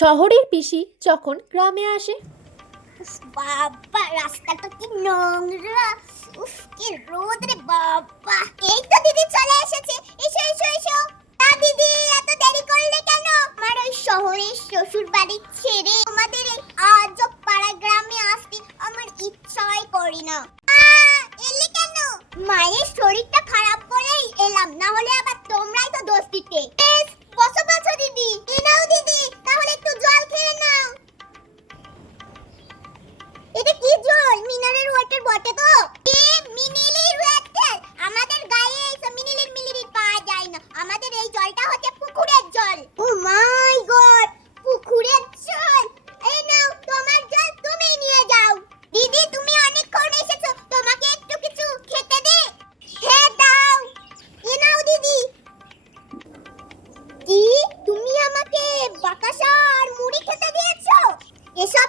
শহরের পিসি যখন গ্রামে আসে। বাবা, রাস্তাটা কি নোংরা! উফ, কি রোদ রে বাবা! এই তো দিদি চলে এসেছে। এসো এসো এসো। তা দিদি, এত দেরি করলে কেন? আমার ওই শহরের শ্বশুর বাড়ি ছেড়ে আমাদের এই আজব পাড়া গ্রামে আসতে আমার ইচ্ছাই করে না। এলে কেন? মায়ের শরীরটা খারাপ বলেই এলাম, না হলে আবার তোমরাই তো দোষ দিতে। বেশ, বসো বসো দিদি। এই নাও দিদি, তাহলে একটু জল খেয়ে নাও। এটা কি জল? মিনারেল ওয়াটার বটে তো? এ মিনারেল ওয়াটার? আমাদের গায়ে এইসব মিনারেল পাওয়া যায় না। আমাদের এই জলটা হচ্ছে পুকুরের জল। ও মাই গড, পুকুরের জল! এই নাও তোমার জল, তুমি নিয়ে যাও। দিদি, তুমি অনেকক্ষণ এসেছো, তোমাকে একটু কিছু খেতে দে? হ্যাঁ দাও। এ নাও দিদি। কি, তুমি আমাকে বাতাসা আর মুড়ি খেতে দিয়েছো? এসব